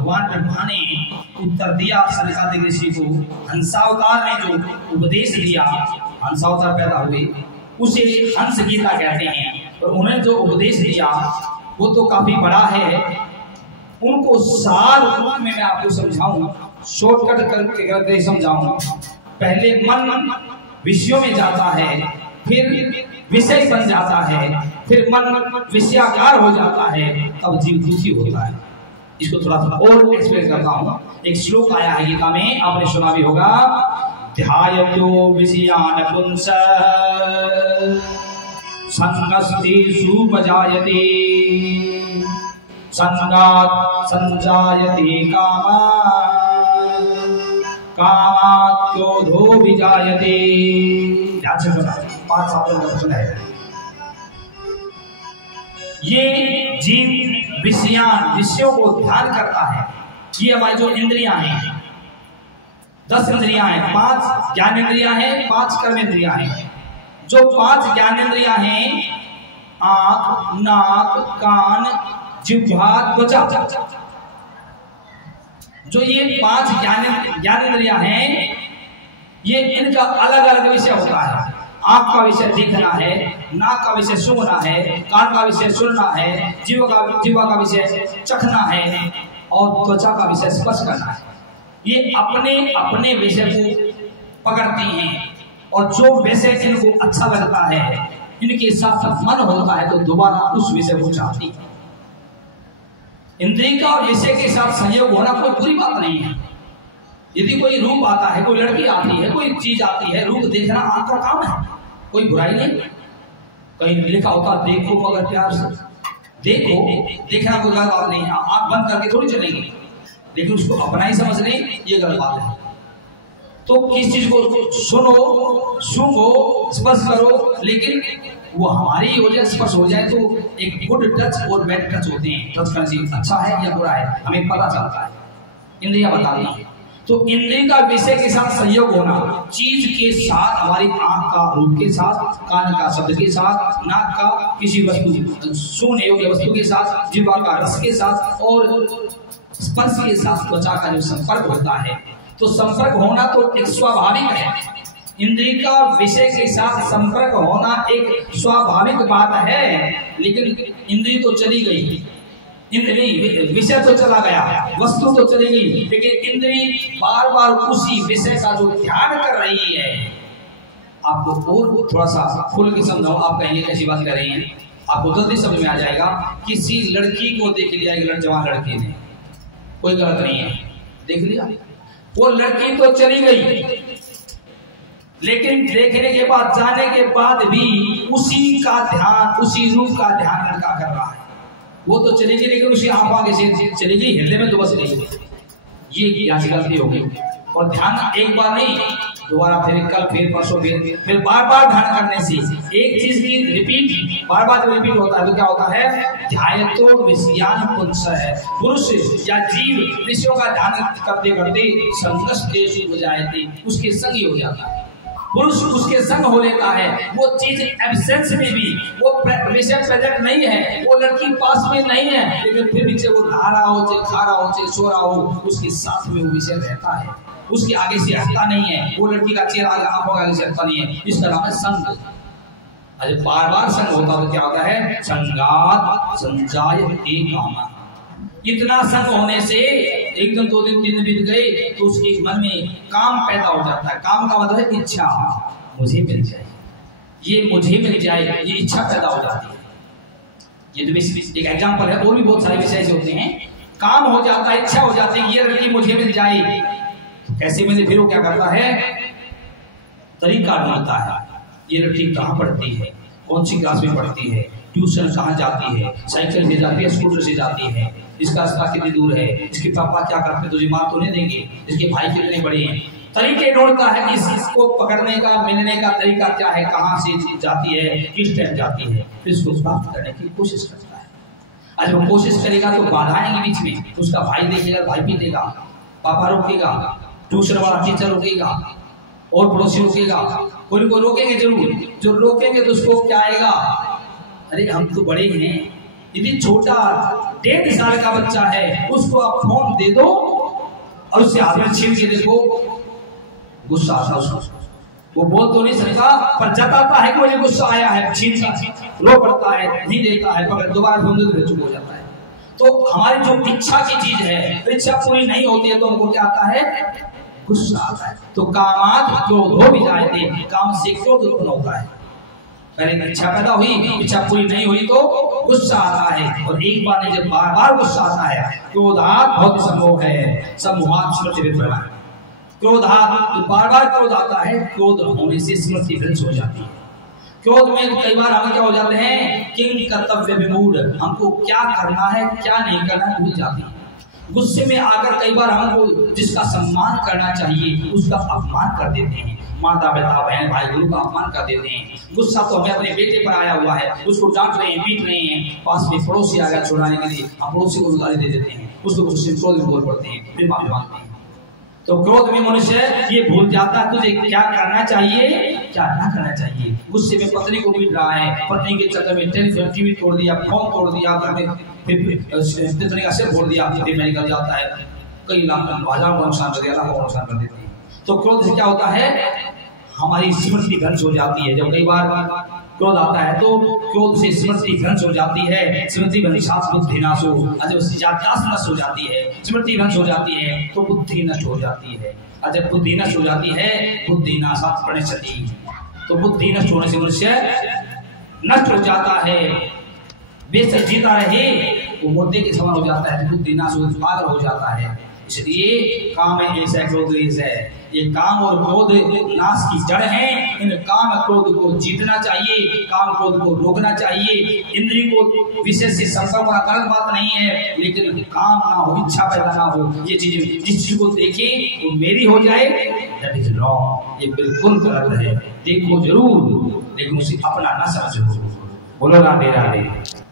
भगवान ब्रह्मा ने उत्तर दिया सनकादिक ऋषि को। हंसावतार ने जो उपदेश दिया, हंसावतार पैदा हुए, उसे हंस गीता कहते हैं। और उन्हें जो उपदेश दिया वो तो काफी बड़ा है। उनको सार रूप में मैं आपको समझाऊं, शॉर्टकट करके समझाऊं। पहले मन विषयों में जाता है, फिर विषय बन जाता है, फिर मन विषयाकार हो जाता है, तब जीव दुखी होता है। इसको थोड़ा सा और एक्सप्लेन करता हूं। एक श्लोक आया है गीता में, आपने सुना भी होगा। ध्यायतो विषयान पुंस संगस्तेषु उपजायते संगात् संजायते कामात् क्रोधो विजायते। ध्यान से सुना, 5 सालों का सुना है। ये जीव विषयों को ध्यान करता है। ये हमारी जो इंद्रियां हैं, 10 इंद्रियां हैं, 5 ज्ञान इंद्रियां हैं, 5 कर्म इंद्रियां हैं। जो 5 ज्ञान इंद्रियां हैं, आंख, नाक, कान, जिह्वा, त्वचा, जो ये 5 ज्ञान इंद्रियां हैं, ये इनका अलग अलग विषय होता है। आंख का विषय देखना है, नाक का विषय सूंघना है, कान का विषय सुनना है, जिह्वा का विषय चखना है, और त्वचा का विषय स्पर्श करना है। ये अपने अपने विषय को पकड़ते हैं, और जो विषय इनको अच्छा लगता है, इनके साथ मन होता है, तो दोबारा उस विषय को चाहती है। इंद्रिय का और विषय के साथ संयोग होना कोई बुरी बात नहीं है। यदि कोई रूप आता है, कोई लड़की आती है, कोई चीज आती है, रूप देखना आंख का काम है, कोई बुराई नहीं। कहीं लिखा होता देखो मगर प्यार से देखो, देखना कोई गलत बात नहीं है। आंख बंद करके थोड़ी चलेगी, लेकिन उसको अपना ही समझ लें, ये गलत बात है। तो किस चीज को सुनो, सूंघो, स्पर्श करो, लेकिन वो हमारी हो जाए, स्पर्श हो जाए, तो एक गुड टच और बैड टच होते हैं। टच करना चाहिए, अच्छा है या बुरा है, हमें पता चलता है, इंद्रियां बताती हैं। तो इंद्रिय का विषय के साथ संयोग होना, चीज के साथ, हमारी आंख का रूप के साथ, कान का शब्द के साथ, नाक का किसी वस्तु सुनने योग्य वस्तु के साथ, जिह्वा का रस के साथ, और स्पर्श के साथ त्वचा का जो संपर्क होता है, तो संपर्क होना तो एक स्वाभाविक है। इंद्रिय का विषय के साथ संपर्क होना एक स्वाभाविक बात है। लेकिन इंद्रिय तो चली गई, इंद्रिय विषय तो चला गया, वस्तु तो चली गई, लेकिन इंद्रिय बार बार उसी विषय का जो ध्यान कर रही है। आपको और थोड़ा सा खुल के समझाऊं, आप कहेंगे कैसी बात कर रही हैं, आपको जल्दी समझ में आ जाएगा। किसी लड़की को देख लिया, एक जवान लड़की ने, कोई गलत नहीं है, देख लिया, वो लड़की तो चली गई, लेकिन देखने के बाद, जाने के बाद भी उसी का ध्यान, उसी रूप का ध्यान लड़का कर रहा है। वो तो चली गई, लेकिन उसी आंखों आगे से चली गई, हिरने में तो बस गई। ये क्या गलती हो गई। और ध्यान एक बार नहीं, दोबारा, फिर कल, फिर परसों, फिर बार बार ध्यान करने से एक चीज की रिपीट, बार बार जो रिपीट होता है तो क्या होता है, ध्यायतो विषयान पुंस है। पुरुष या जीव विषयों का ध्यान करते करते संगस्तेषु उपजायते, उसके संग ही हो जाता है। पुरुष उसके संग हो लेता है, वो चीज एब्सेंस में भी, वो विषय प्रेजेंट नहीं है, वो लड़की पास में नहीं है, लेकिन फिर भी वो नहा रहा हो, चाहे खा रहा हो, चाहे सो रहा हो, उसके साथ में वो विषय रहता है, उसके आगे से हटता नहीं है। वो लड़की का चेहरा आंखों आगे से हटता नहीं है। इसका नाम है संग। अरे बार बार संग होता तो क्या होता है, संगात संजायते कामा। इतना संग होने से एक दिन, 2 दिन, 3 दिन बीत गए, तो उसके मन में काम पैदा हो जाता है। काम का मतलब है इच्छा, मुझे मिल जाए, ये मुझे मिल जाए, ये इच्छा पैदा हो जाती है। ये तो एक एग्जांपल है, और भी बहुत सारे विषय से होते हैं। काम हो जाता है, इच्छा हो जाती है, ये लड़की मुझे मिल जाए, तो कैसे मिले, फिर वो क्या करता है, तरीका ढूंढता है। ये लड़की कहाँ पढ़ती है, कौन सी क्लास में पढ़ती है, ट्यूशन कहाँ जाती है, साइकिल से जाती है, स्कूटर से जाती है, इसका रास्ता कितनी दूर है, इसके पापा क्या करते हैं, तुझे मार तो नहीं देंगे, इसके भाई कितने बड़े हैं। तरीके ढूंढता है कि इसको पकड़ने का, मिलने का तरीका क्या है, कहाँ से जाती है, किस टाइम जाती है, फिर इसको प्राप्त करने की कोशिश करता है। आज वो कोशिश करेगा तो बाधाएं आएंगी बीच में, उसका भाई देखेगा, भाई पीटेगा, पापा रोकेगा, ट्यूशन वाला टीचर रोकेगा, और पड़ोसी रोकेगा, कोई को रोकेंगे जरूर। जो रोकेंगे तो उसको क्या आएगा, अरे हम तो बड़े हैं, यदि छोटा 1.5 साल का बच्चा है, उसको आप फोन दे दो और उससे हाथ में छीन के देखो, गुस्सा आता उसको। वो बोल तो नहीं सकता, पर जताता है कि मुझे गुस्सा आया है, छीनता, रो पड़ता है, नहीं देता है, पर दोबारा फोन दे तो चुप हो जाता है। तो हमारी जो इच्छा की चीज है, इच्छा पूरी नहीं होती है तो हमको क्या आता है? गुस्सा आता है। तो कामात क्रोध हो भी जाते, काम से क्रोध उत्पन्न होता है। पहले इच्छा पैदा हुई, इच्छा पूरी नहीं हुई तो गुस्सा आता है, और एक बार नहीं जब बार बार गुस्सा आता है, क्रोधात बहुत संभव है, सम्मोहात स्मृति विभ्रम है। क्रोधात बार बार क्रोध आता है, क्रोध होने से स्मृति भ्रंश हो जाती है। क्रोध में कई बार हम क्या हो जाते हैं? किंग कर्तव्य विमूढ़, हमको क्या करना है क्या नहीं करना है भूल जाती है। गुस्से में आकर कई बार हमको जिसका सम्मान करना चाहिए उसका अपमान कर देते हैं, माता पिता बहन भाई गुरु का अपमान कर देते हैं। गुस्सा तो हमें अपने बेटे पर आया हुआ है, उसको डांट रहे हैं, पीट रहे हैं, पास में पड़ोसी आ गया छुड़ाने के लिए, हम पड़ोसी को गाली दे देते हैं, उसको गुस्से में क्रोध बोल पड़ते हैं, फिर माफी मांगते हैं। तो क्रोध में मनुष्य ये भूल जाता है तुझे क्या करना चाहिए क्या ना करना चाहिए। गुस्से में पत्नी को पीट रहा है, पत्नी के चक्कर में टेलीफोन टीवी तोड़ दिया, फोन तोड़ दिया, घर में पत्नी का सिर फोड़ दिया, फिर में निकल जाता है, कई लाख हजारों का नुकसान कर दिया, लाखों का नुकसान कर देती है। तो क्रोध से क्या होता है? हमारी स्मृति भ्रंश हो जाती है। जब कई बार क्रोध आता है तो क्रोध से स्मृति भ्रंश हो जाती है, स्मृति भ्रंशात बुद्धि नाश हो, याददाश्त नष्ट हो जाती है, स्मृति भ्रंश हो जाती है तो बुद्धि नष्ट हो जाती है, और जब बुद्धि नष्ट हो जाती है बुद्धि नाशात प्रणश्यति, तो बुद्धि नष्ट होने से मनुष्य नष्ट हो जाता है। बेशक जीता रहे वो मुर्दे के समान हो जाता है, बुद्धि नाश हो पागल हो जाता है। इसलिए काम ऐसा क्रोध है, ये काम और क्रोध नाश की जड़ है। इन काम क्रोध को जीतना चाहिए, काम क्रोध को रोकना चाहिए। इंद्रिय को विषय से संपर्क होना गलत बात नहीं है, लेकिन काम ना हो, इच्छा पैदा ना हो, ये चीज जिस चीज को देखे वो मेरी हो जाए, दैट इज रॉन्ग, ये बिल्कुल गलत है। देखो जरूर लेकिन उसे अपना ना समझो। बोलो राधे राधे।